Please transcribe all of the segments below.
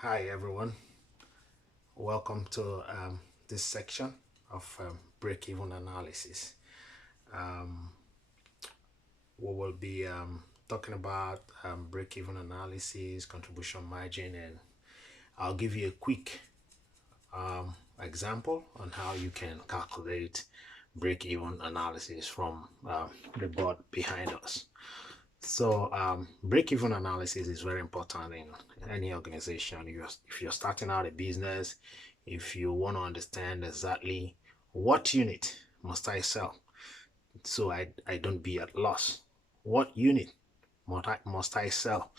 Hi everyone, welcome to this section of break-even analysis. Um, we will be talking about break-even analysis, contribution margin, and I'll give you a quick example on how you can calculate break-even analysis from the board behind us. So break-even analysis is very important in any organization. If you're starting out a business, if you want to understand exactly what unit must I sell so I don't be at loss, what unit must I sell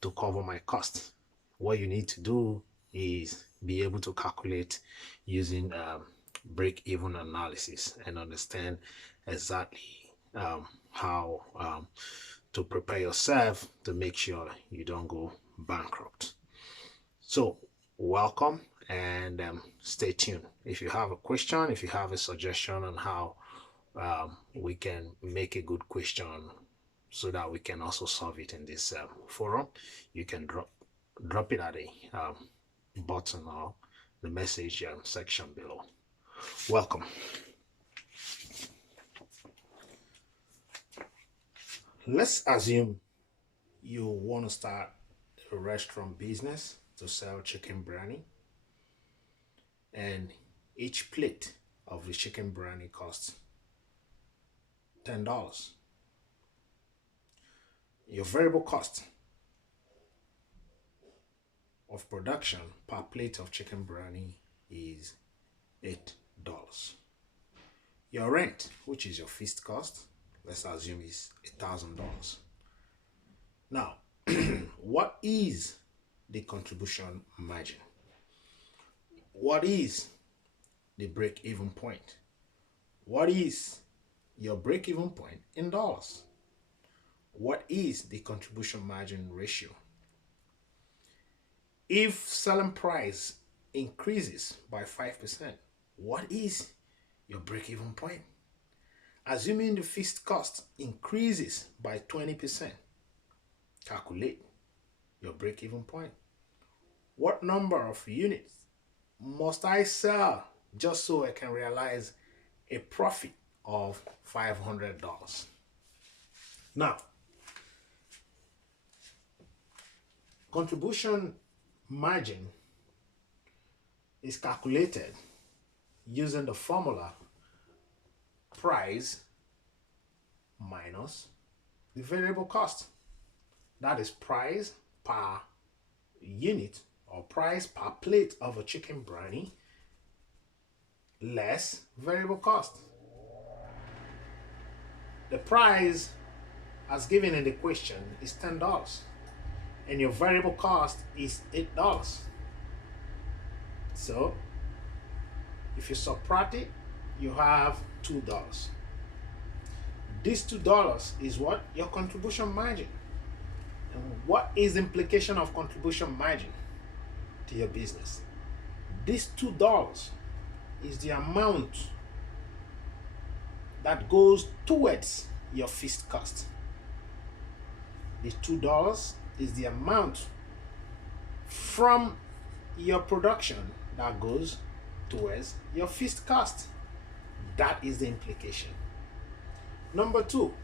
to cover my costs, what you need to do is be able to calculate using break-even analysis and understand exactly how to prepare yourself to make sure you don't go bankrupt. So, welcome and stay tuned. If you have a question, if you have a suggestion on how we can make a good question so that we can also solve it in this forum, you can drop it at the button or the message section below. Welcome. Let's assume you want to start a restaurant business to sell chicken biryani, and each plate of the chicken biryani costs $10. Your variable cost of production per plate of chicken biryani is $8. Your rent, which is your fixed cost, let's assume is $1,000. Now, what is the contribution margin? What is the break-even point? What is your break-even point in dollars? What is the contribution margin ratio? If selling price increases by 5%, what is your break-even point? Assuming the fixed cost increases by 20%, calculate your break-even point. What number of units must I sell just so I can realize a profit of $500? Now, contribution margin is calculated using the formula price minus the variable cost. That is price per unit or price per plate of a chicken biryani less variable cost. The price as given in the question is $10 and your variable cost is $8. So if you subtract it, you have $2. This $2 is what? Your contribution margin. And what is the implication of contribution margin to your business? This $2 is the amount that goes towards your fixed cost. The $2 is the amount from your production that goes towards your fixed cost. That is the implication. Number two,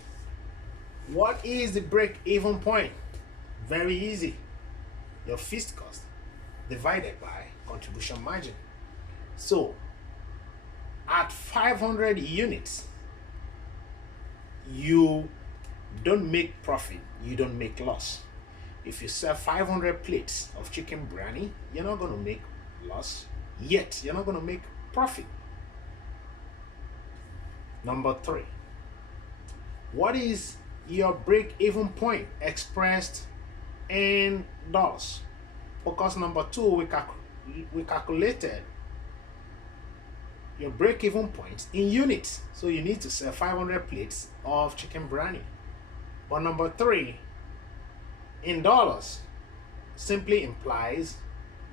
what is the break-even point? Very easy. Your fixed cost divided by contribution margin. So, at 500 units, you don't make profit, you don't make loss. If you sell 500 plates of chicken biryani, you're not going to make loss, yet you're not going to make profit. Number three, what is your break-even point expressed in dollars? Because number two, we calculated your break-even point in units. So you need to sell 500 plates of chicken biryani. But number three, in dollars, simply implies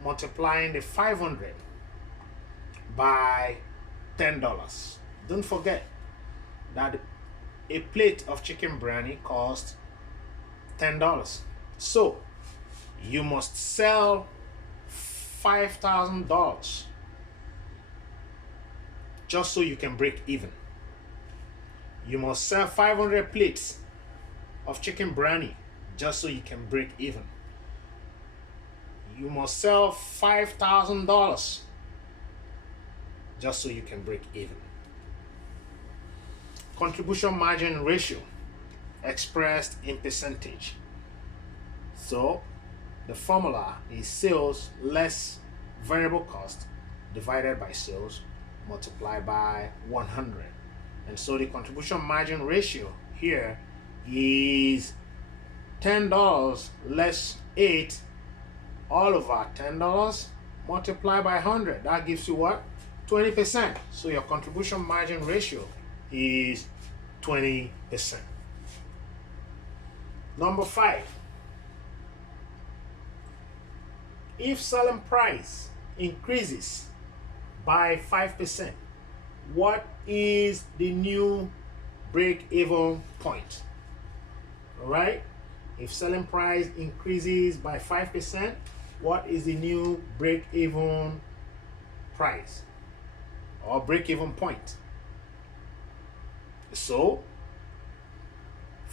multiplying the 500 by $10. Don't forget that a plate of chicken biryani costs $10. So you must sell $5,000 just so you can break even. You must sell 500 plates of chicken biryani just so you can break even. You must sell $5,000 just so you can break even. Contribution margin ratio expressed in percentage. So the formula is sales less variable cost divided by sales multiplied by 100. And so the contribution margin ratio here is $10 less 8 all over $10 multiplied by 100. That gives you what? 20%. So your contribution margin ratio is 20%. Number 5. If selling price increases by 5%, what is the new break-even point? All right? If selling price increases by 5%, what is the new break-even price or break-even point? So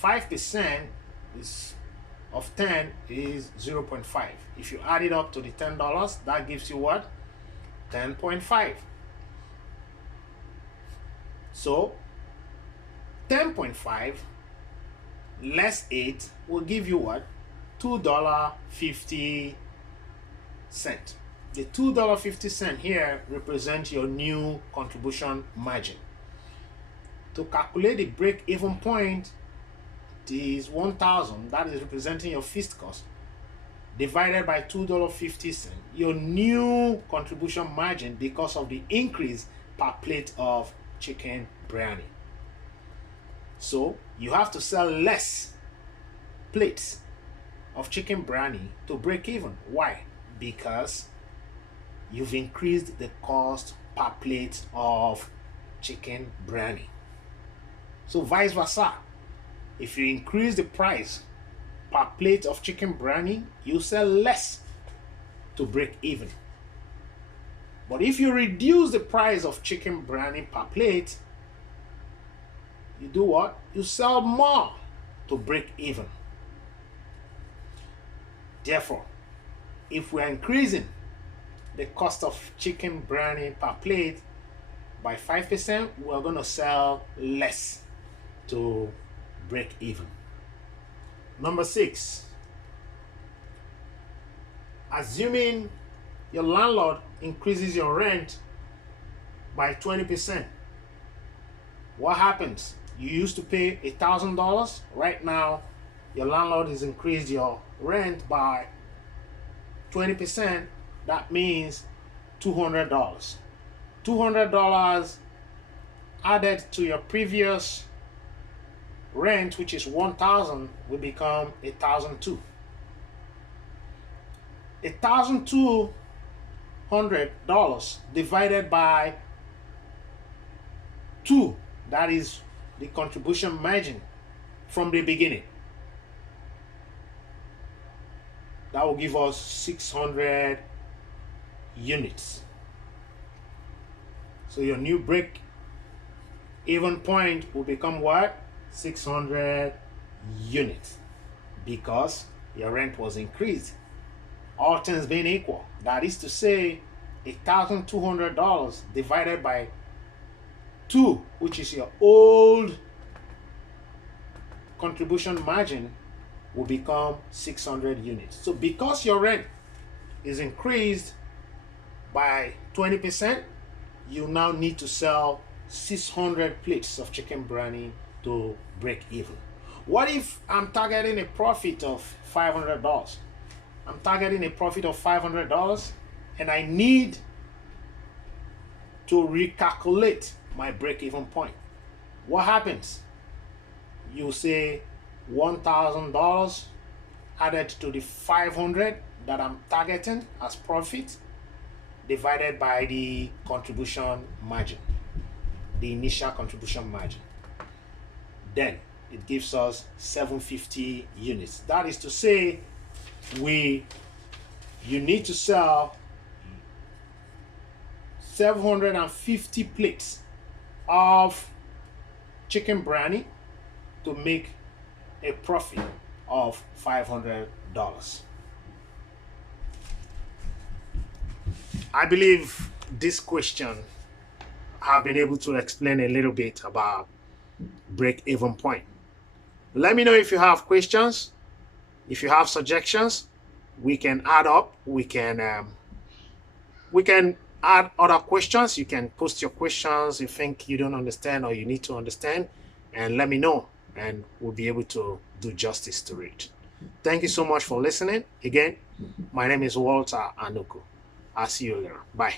5% of 10 is 0.5. If you add it up to the $10, that gives you what? 10.5. So 10.5 less 8 will give you what? $2.50. The $2.50 here represents your new contribution margin. To calculate the break-even point, it is 1,000, that is representing your fixed cost, divided by $2.50, your new contribution margin because of the increase per plate of chicken biryani. So you have to sell less plates of chicken biryani to break even. Why? Because you've increased the cost per plate of chicken biryani. So vice versa, if you increase the price per plate of chicken biryani, you sell less to break even. But if you reduce the price of chicken biryani per plate, you do what? You sell more to break even. Therefore, if we're increasing the cost of chicken biryani per plate by 5%, we're going to sell less to break even. Number 6, assuming your landlord increases your rent by 20%, what happens? You used to pay $1,000. Right now, your landlord has increased your rent by 20%. That means $200. $200 added to your previous rent, which is $1,000, will become $1,200. $1,200 divided by 2, that is the contribution margin from the beginning. That will give us 600 units. So your new break even point will become what? 600 units, because your rent was increased. All things being equal, that is to say, $1,200 divided by 2, which is your old contribution margin, will become 600 units. So because your rent is increased by 20%, you now need to sell 600 plates of chicken biryani to break even. What if I'm targeting a profit of $500? I'm targeting a profit of $500 and I need to recalculate my break-even point. What happens? You say $1,000 added to the 500 that I'm targeting as profit divided by the contribution margin, the initial contribution margin. Then it gives us 750 units. That is to say, you need to sell 750 plates of chicken biryani to make a profit of $500. I believe this question have been able to explain a little bit about break-even point. Let me know if you have questions, if you have suggestions. We can add up. We can add other questions. You can post your questions you think you don't understand or you need to understand, and let me know, and we'll be able to do justice to it. Thank you so much for listening. Again, my name is Walter Anuku. I'll see you later. Bye.